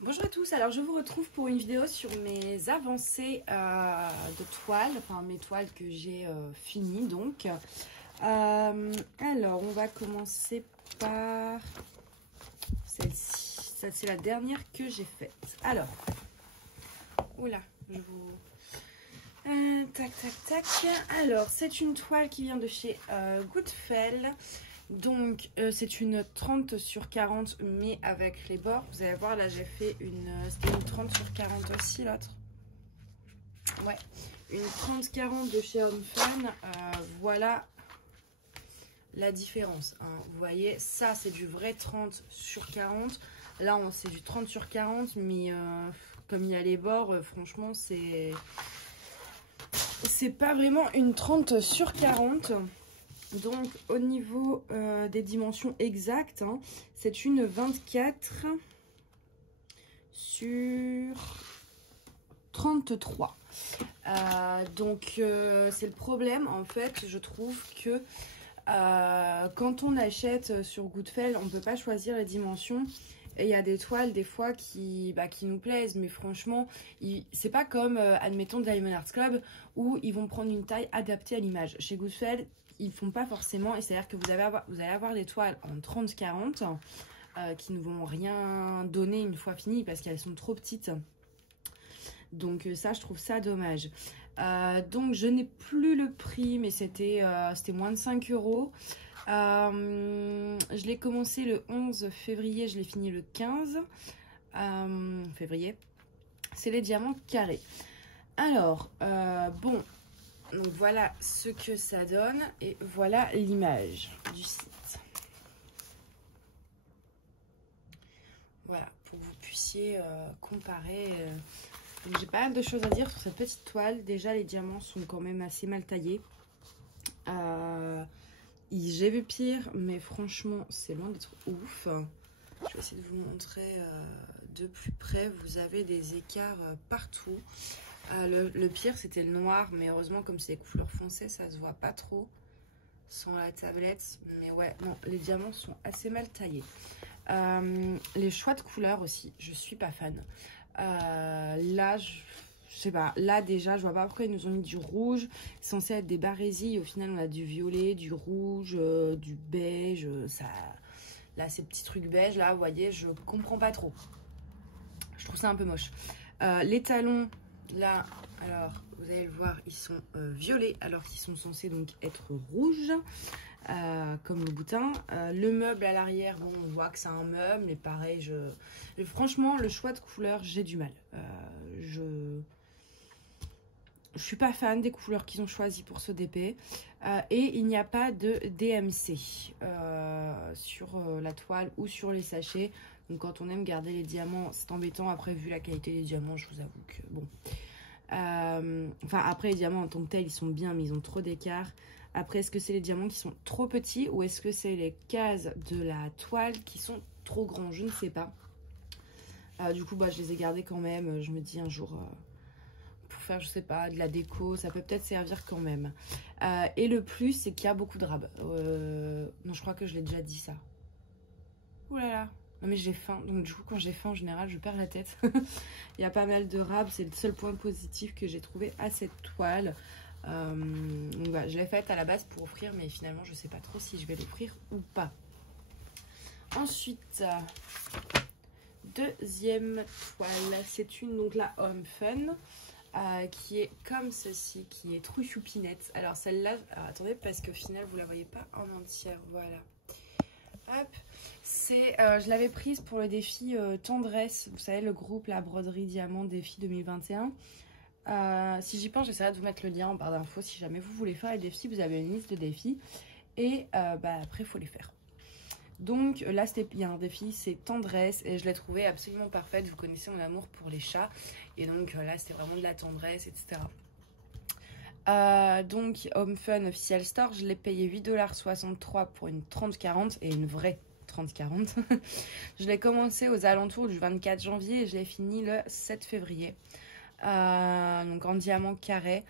Bonjour à tous, alors je vous retrouve pour une vidéo sur mes avancées de toile, enfin mes toiles que j'ai finies donc. Alors on va commencer par celle-ci, ça c'est la dernière que j'ai faite. Alors, oula, je vous... tac tac tac, alors c'est une toile qui vient de chez Goodfell. Donc c'est une 30 sur 40 mais avec les bords. Vous allez voir là j'ai fait c'était une 30 sur 40 aussi l'autre. Ouais, une 30-40 de chez Home Fun. Voilà la différence. Hein. Vous voyez, ça c'est du vrai 30 sur 40. Là c'est du 30 sur 40 mais comme il y a les bords, franchement c'est pas vraiment une 30 sur 40. Donc au niveau des dimensions exactes, hein, c'est une 24 sur 33. Donc c'est le problème en fait, je trouve que quand on achète sur Goodfell, on ne peut pas choisir les dimensions. Et il y a des toiles des fois qui nous plaisent, mais franchement, c'est pas comme, admettons, Diamond Art Club, où ils vont prendre une taille adaptée à l'image. Chez Goodfell, ils font pas forcément, et c'est-à-dire que vous allez avoir des toiles en 30-40 qui ne vont rien donner une fois finies parce qu'elles sont trop petites. Donc ça, je trouve ça dommage. Donc je n'ai plus le prix, mais c'était moins de 5 €. Je l'ai commencé le 11 février, je l'ai fini le 15 février. C'est les diamants carrés. Alors, bon, donc voilà ce que ça donne et voilà l'image du site. Voilà, pour que vous puissiez comparer. J'ai pas mal de choses à dire sur cette petite toile. Déjà, les diamants sont quand même assez mal taillés. J'ai vu pire, mais franchement, c'est loin d'être ouf. Je vais essayer de vous montrer de plus près. Vous avez des écarts partout. Le pire, c'était le noir, mais heureusement, comme c'est des couleurs foncées, ça se voit pas trop sans la tablette. Mais ouais, non, les diamants sont assez mal taillés. Les choix de couleurs aussi, je suis pas fan. Là, je sais pas, là déjà, je vois pas pourquoi ils nous ont mis du rouge. C'est censé être des barésies. Au final, on a du violet, du rouge, du beige. Là, ces petits trucs beige, là, vous voyez, je comprends pas trop. Je trouve ça un peu moche. Les talons, là, alors, vous allez le voir, ils sont violets, alors qu'ils sont censés donc être rouges. Comme le boutin. Le meuble à l'arrière, bon, on voit que c'est un meuble, mais pareil, franchement, le choix de couleurs, j'ai du mal. Je suis pas fan des couleurs qu'ils ont choisies pour ce DP. Et il n'y a pas de DMC sur la toile ou sur les sachets. Donc quand on aime garder les diamants, c'est embêtant. Après, vu la qualité des diamants, je vous avoue que bon. Enfin, après, les diamants en tant que tels, ils sont bien, mais ils ont trop d'écart. Après, est-ce que c'est les diamants qui sont trop petits ou est-ce que c'est les cases de la toile qui sont trop grands? Je ne sais pas. Du coup, je les ai gardés quand même. Je me dis un jour, pour faire, je sais pas, de la déco, ça peut peut-être servir quand même. Et le plus, c'est qu'il y a beaucoup de rab. Non, je crois que je l'ai déjà dit ça. Ouh là là. Non mais j'ai faim, donc du coup quand j'ai faim en général je perds la tête. Il y a pas mal de rab, c'est le seul point positif que j'ai trouvé à cette toile. Donc voilà, je l'ai faite à la base pour offrir, mais finalement je sais pas trop si je vais l'offrir ou pas. Ensuite, deuxième toile, c'est une donc la Home Fun qui est comme ceci, qui est trop choupinette. Alors celle-là, attendez parce qu'au final vous la voyez pas en entière, voilà. Hop, je l'avais prise pour le défi Tendresse, vous savez le groupe La Broderie Diamant défi 2021. Si j'y pense, j'essaierai de vous mettre le lien en barre d'infos si jamais vous voulez faire les défis. Vous avez une liste de défis et après il faut les faire. Donc là il y a un défi, c'est Tendresse et je l'ai trouvé absolument parfaite. Vous connaissez mon amour pour les chats et donc là c'était vraiment de la tendresse, etc. Donc Home Fun Official Store, je l'ai payé 8,63 € pour une 30-40 et une vraie 30-40. Je l'ai commencé aux alentours du 24 janvier et je l'ai fini le 7 février. Donc en diamant carré.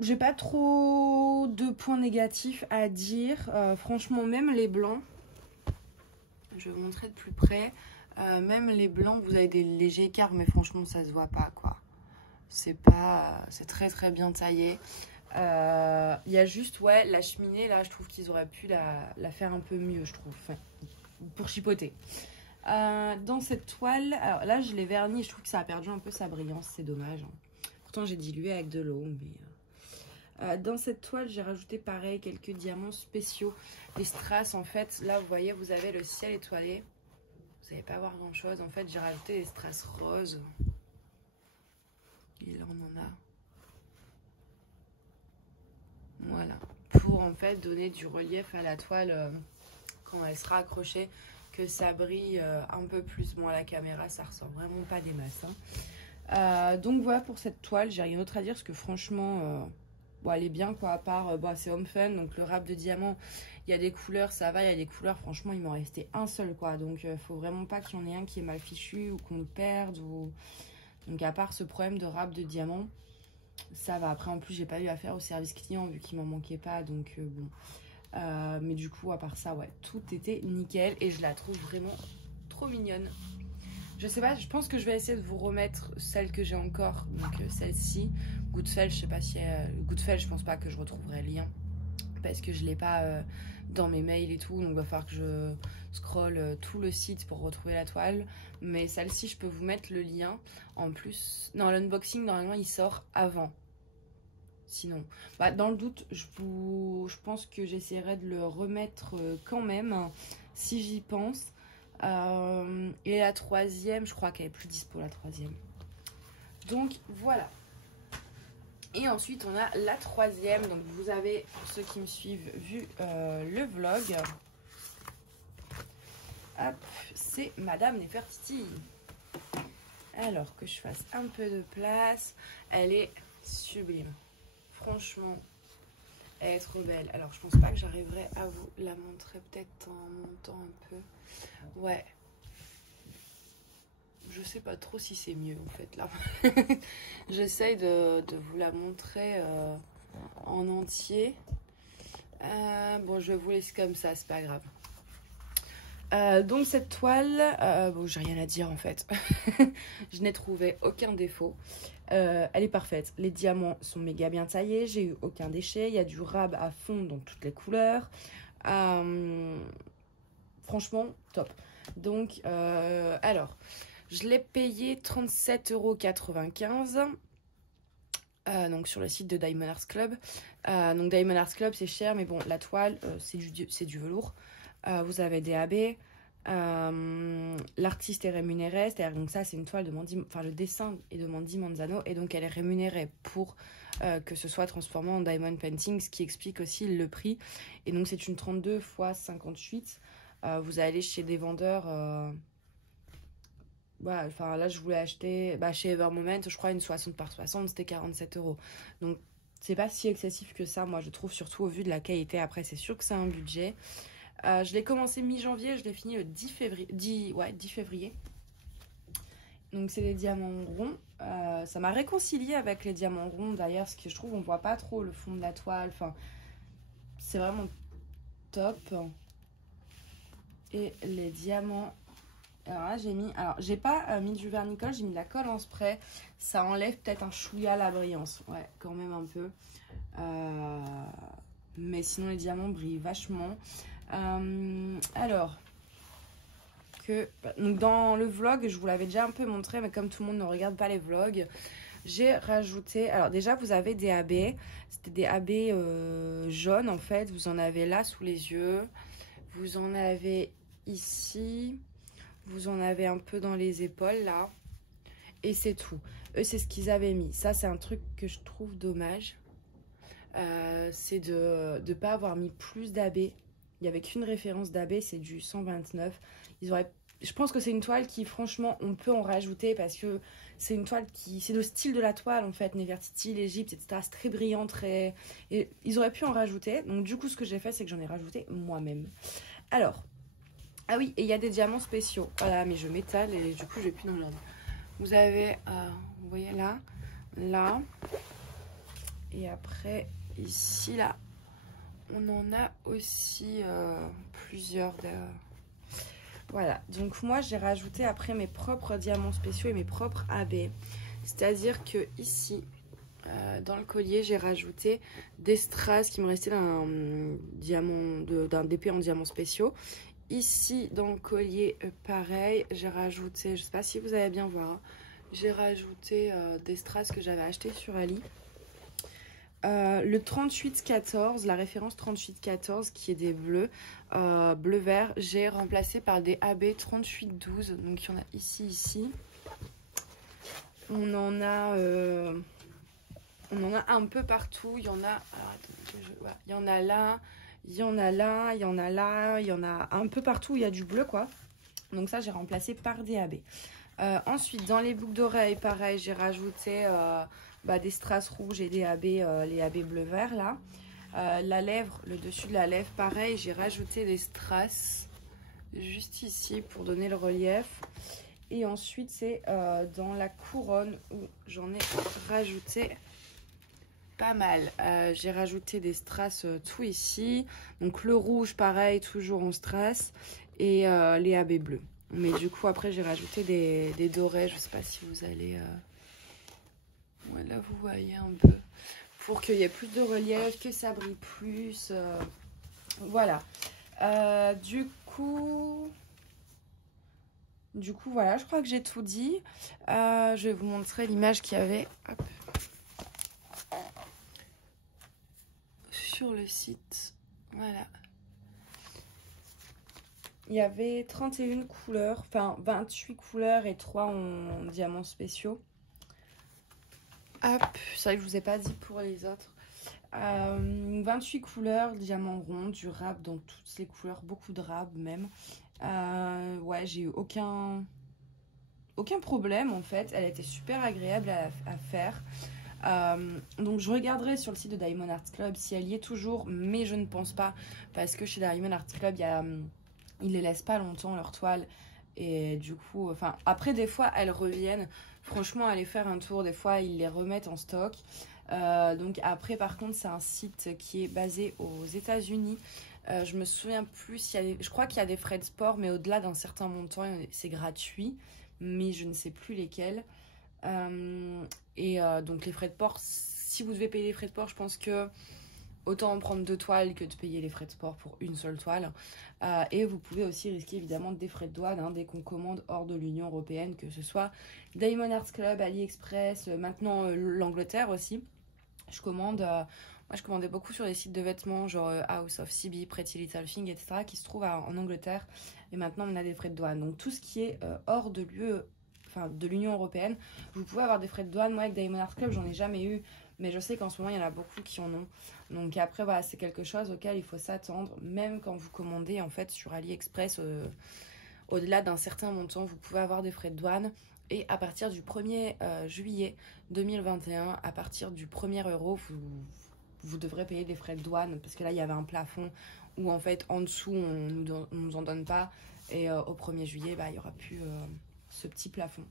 J'ai pas trop de points négatifs à dire. Franchement, même les blancs, je vais vous montrer de plus près. Même les blancs, vous avez des légers écarts, mais franchement, ça se voit pas, quoi. C'est très très bien taillé. Il y a juste, ouais, la cheminée, là, je trouve qu'ils auraient pu la faire un peu mieux, je trouve, enfin, pour chipoter. Dans cette toile, alors là, je l'ai verni, je trouve que ça a perdu un peu sa brillance, c'est dommage. Hein. Pourtant, j'ai dilué avec de l'eau, mais... dans cette toile, j'ai rajouté pareil quelques diamants spéciaux. Les strass, en fait, là, vous voyez, vous avez le ciel étoilé. Vous n'allez pas voir grand chose. En fait, j'ai rajouté des strass roses. Et là, on en a. Voilà. Pour en fait donner du relief à la toile quand elle sera accrochée, que ça brille un peu plus. Bon, à la caméra, ça ressort vraiment pas des masses. Hein. Donc voilà pour cette toile. J'ai rien d'autre à dire parce que franchement, bon, elle est bien quoi. À part, c'est Home Fun. Donc le wrap de diamant, il y a des couleurs, ça va. Il y a des couleurs, franchement, il m'en restait un seul quoi. Donc faut vraiment pas qu'il y en ait un qui est mal fichu ou qu'on le perde. Donc à part ce problème de wrap de diamant. Ça va, après en plus j'ai pas eu affaire au service client vu qu'il m'en manquait pas, donc bon. Mais du coup à part ça, ouais, tout était nickel et je la trouve vraiment trop mignonne. Je sais pas, je pense que je vais essayer de vous remettre celle que j'ai encore, donc celle-ci. Goodfell, je sais pas si Goodfell, je pense pas que je retrouverai le lien parce que je l'ai pas dans mes mails et tout, donc il va falloir que je scrolle tout le site pour retrouver la toile. Mais celle-ci, je peux vous mettre le lien. En plus, non, l'unboxing, normalement, il sort avant. Sinon, dans le doute, je pense que j'essaierai de le remettre quand même, si j'y pense. Et la troisième, je crois qu'elle est plus dispo, la troisième. Donc, voilà. Et ensuite, on a la troisième. Donc, vous avez, pour ceux qui me suivent, vu le vlog. Hop, c'est Madame Nefertiti. Alors, que je fasse un peu de place. Elle est sublime. Franchement, elle est trop belle. Alors, je pense pas que j'arriverai à vous la montrer. Peut-être en montant un peu. Ouais. Je sais pas trop si c'est mieux, en fait, là. J'essaye de vous la montrer en entier. Bon, je vais vous laisser comme ça, c'est pas grave. Donc cette toile, bon, j'ai rien à dire en fait. Je n'ai trouvé aucun défaut. Elle est parfaite. Les diamants sont méga bien taillés. J'ai eu aucun déchet. Il y a du rab à fond dans toutes les couleurs. Franchement, top. Donc, alors, je l'ai payé 37,95 €. Donc sur le site de Diamond Art Club. Donc Diamond Art Club, c'est cher, mais bon, la toile, c'est du velours. Vous avez DAB. L'artiste est rémunéré, c'est-à-dire donc ça c'est une toile de le dessin est de Mandy Manzano et donc elle est rémunérée pour que ce soit transformé en diamond painting, ce qui explique aussi le prix. Et donc c'est une 32 x 58. Vous allez chez des vendeurs. Enfin là je voulais acheter chez Evermoment, je crois une 60 par 60, c'était 47 €. Donc c'est pas si excessif que ça, moi je trouve, surtout au vu de la qualité. Après c'est sûr que c'est un budget. Je l'ai commencé mi-janvier, je l'ai fini le 10 février. Donc c'est des diamants ronds. Ça m'a réconcilié avec les diamants ronds d'ailleurs, parce que je trouve on voit pas trop le fond de la toile. Enfin, c'est vraiment top. Et les diamants... Alors là j'ai pas mis du vernicole, j'ai mis de la colle en spray. Ça enlève peut-être un chouïa la brillance. Ouais, quand même un peu. Mais sinon les diamants brillent vachement. Alors donc dans le vlog, je vous l'avais déjà un peu montré, mais comme tout le monde ne regarde pas les vlogs, j'ai rajouté... Alors déjà, vous avez des AB. C'était des AB jaunes, en fait. Vous en avez là, sous les yeux. Vous en avez ici. Vous en avez un peu dans les épaules, là. Et c'est tout. Eux, c'est ce qu'ils avaient mis. Ça, c'est un truc que je trouve dommage. C'est de ne pas avoir mis plus d'AB. Il n'y avait qu'une référence d'AB, c'est du 129. Je pense que c'est une toile qui, franchement, on peut en rajouter parce que c'est une toile qui... C'est le style de la toile, en fait, Nefertiti, l'Égypte, etc. C'est très brillant, très... Et ils auraient pu en rajouter. Donc, du coup, ce que j'ai fait, c'est que j'en ai rajouté moi-même. Alors, ah oui, et il y a des diamants spéciaux. Voilà, mais je m'étale et du coup, je vais plus dans le jardin. Vous avez, vous voyez là, là. Et après, ici, là. On en a aussi plusieurs Voilà, donc moi j'ai rajouté après mes propres diamants spéciaux et mes propres AB. C'est-à-dire que ici, dans le collier, j'ai rajouté des strass qui me restaient d'un diamant, d'un d'épée en diamants spéciaux. Ici, dans le collier, pareil, j'ai rajouté, je sais pas si vous allez bien voir, hein, j'ai rajouté des strass que j'avais acheté sur Ali. Le 3814, la référence 3814 qui est des bleus, bleu-vert, j'ai remplacé par des AB 3812. Donc il y en a ici. On en a un peu partout. Il y en a, il y en a là, il y en a là, il y en a là, il y en a un peu partout où il y a du bleu quoi. Donc ça j'ai remplacé par des AB. Ensuite dans les boucles d'oreilles, pareil, j'ai rajouté des strass rouges et des AB, les AB bleu-vert là. La lèvre, le dessus de la lèvre, pareil, j'ai rajouté des strass juste ici pour donner le relief. Et ensuite, c'est dans la couronne où j'en ai rajouté pas mal. J'ai rajouté des strass tout ici. Donc le rouge, pareil, toujours en strass. Et les AB bleus. Mais du coup, après, j'ai rajouté des dorés. Je sais pas si vous allez... Ouais, là, vous voyez un peu. Pour qu'il y ait plus de relief, que ça brille plus. Voilà. Du coup, voilà, je crois que j'ai tout dit. Je vais vous montrer l'image qu'il y avait sur le site. Voilà. Il y avait 31 couleurs, enfin 28 couleurs et 3 en diamants spéciaux. Hop, c'est vrai que je vous ai pas dit pour les autres. 28 couleurs, diamants ronds, du rab dans toutes les couleurs, beaucoup de rab même. Ouais, j'ai eu aucun problème en fait. Elle était super agréable à faire. Donc je regarderai sur le site de Diamond Art Club si elle y est toujours, mais je ne pense pas parce que chez Diamond Art Club, ils les laissent pas longtemps leurs toiles et du coup, enfin après des fois elles reviennent. Franchement, allez faire un tour, des fois ils les remettent en stock. Donc après par contre c'est un site qui est basé aux États-Unis. Je me souviens plus, je crois qu'il y a des frais de sport, mais au-delà d'un certain montant c'est gratuit, mais je ne sais plus lesquels. Donc les frais de port, si vous devez payer les frais de port, je pense que autant en prendre 2 toiles que de payer les frais de port pour une seule toile. Et vous pouvez aussi risquer évidemment des frais de douane dès qu'on commande hors de l'Union Européenne, que ce soit Diamond Art Club, AliExpress, maintenant l'Angleterre aussi. Moi je commandais beaucoup sur des sites de vêtements genre House of CB, Pretty Little Thing, etc. qui se trouvent en Angleterre. Et maintenant on a des frais de douane. Donc tout ce qui est hors de de l'Union Européenne, vous pouvez avoir des frais de douane. Moi avec Diamond Art Club j'en ai jamais eu, mais je sais qu'en ce moment il y en a beaucoup qui en ont. Donc après voilà, c'est quelque chose auquel il faut s'attendre, même quand vous commandez en fait sur AliExpress au-delà d'un certain montant, vous pouvez avoir des frais de douane. Et à partir du 1er juillet 2021, à partir du 1er euro, vous devrez payer des frais de douane. Parce que là, il y avait un plafond où en fait, en dessous, on ne nous en donne pas. Et au 1er juillet, il n'y aura plus ce petit plafond.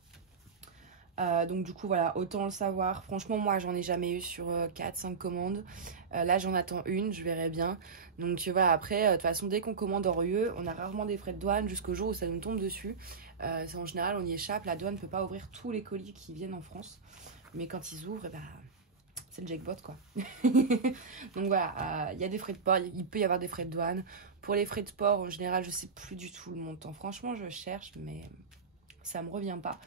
Donc du coup, voilà, autant le savoir. Franchement, moi, j'en ai jamais eu sur 4-5 commandes. Là, j'en attends une, je verrai bien. Donc voilà, après, de toute façon, dès qu'on commande hors UE, on a rarement des frais de douane jusqu'au jour où ça nous tombe dessus. En général, on y échappe. La douane ne peut pas ouvrir tous les colis qui viennent en France. Mais quand ils ouvrent, c'est le jackpot, quoi. Donc voilà, il y a des frais de port, il peut y avoir des frais de douane. Pour les frais de port, en général, je sais plus du tout le montant. Franchement, je cherche, mais ça me revient pas.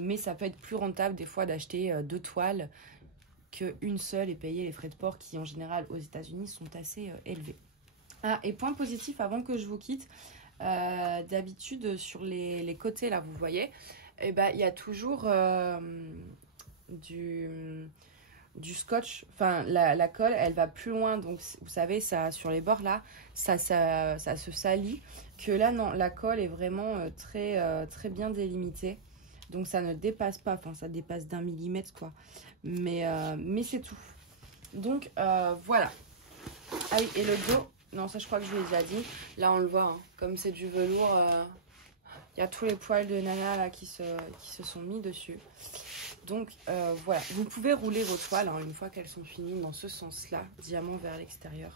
Mais ça peut être plus rentable des fois d'acheter 2 toiles qu'une seule et payer les frais de port qui en général aux États-Unis sont assez élevés. Et point positif avant que je vous quitte, d'habitude sur les côtés là vous voyez, il y a toujours du scotch, enfin la colle elle va plus loin, donc vous savez ça sur les bords là ça se salit, que là non, la colle est vraiment très bien délimitée. Donc ça ne dépasse pas, enfin ça dépasse d'1 millimètre quoi. Mais c'est tout. Donc voilà. Ah oui, et le dos, non ça je crois que je vous l'ai déjà dit. Là on le voit, hein, comme c'est du velours, il y a tous les poils de Nana là qui se sont mis dessus. Donc voilà, vous pouvez rouler vos toiles hein, une fois qu'elles sont finies dans ce sens-là, diamant vers l'extérieur.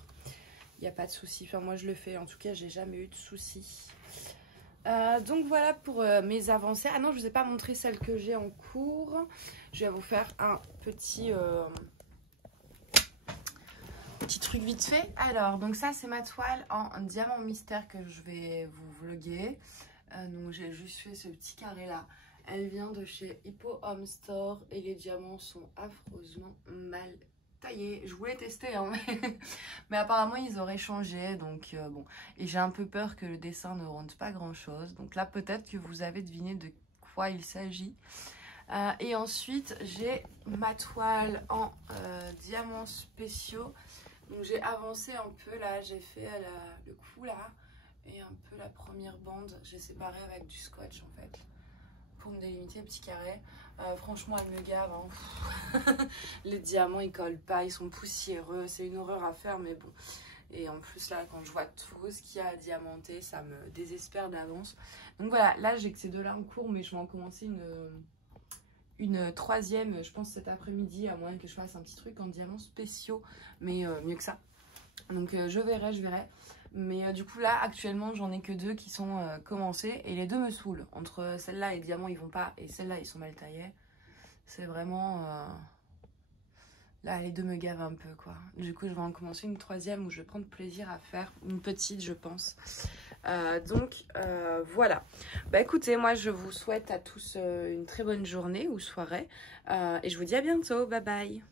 Il n'y a pas de souci, enfin moi je le fais, en tout cas j'ai jamais eu de soucis. Donc voilà pour mes avancées. Ah non, je ne vous ai pas montré celle que j'ai en cours. Je vais vous faire un petit truc vite fait. Alors, donc ça c'est ma toile en diamant mystère que je vais vous vloguer. Donc j'ai juste fait ce petit carré là. Elle vient de chez Hippo Home Store et les diamants sont affreusement mal taillés. Je voulais tester hein, mais apparemment ils auraient changé, donc bon. Et j'ai un peu peur que le dessin ne rende pas grand chose. Donc là peut-être que vous avez deviné de quoi il s'agit. Et ensuite j'ai ma toile en diamants spéciaux. Donc j'ai avancé un peu là, j'ai fait le cou là et un peu la première bande. J'ai séparé avec du scotch en fait pour me délimiter le petit carré. Franchement elle me gave hein. Les diamants ils collent pas, ils sont poussiéreux, c'est une horreur à faire mais bon. Et en plus là quand je vois tout ce qu'il y a à diamanter ça me désespère d'avance. Donc voilà, là j'ai que ces deux là en cours mais je vais en commencer une troisième je pense cet après-midi à moins que je fasse un petit truc en diamants spéciaux mais mieux que ça. Donc je verrai. Mais du coup là actuellement j'en ai que deux qui sont commencés et les deux me saoulent. Entre celle-là et diamants ils vont pas et celle-là ils sont mal taillés. C'est vraiment... Là les deux me gavent un peu quoi. Du coup je vais en commencer une troisième où je vais prendre plaisir à faire. Une petite je pense. Donc voilà. Bah écoutez moi je vous souhaite à tous une très bonne journée ou soirée. Et je vous dis à bientôt. Bye bye.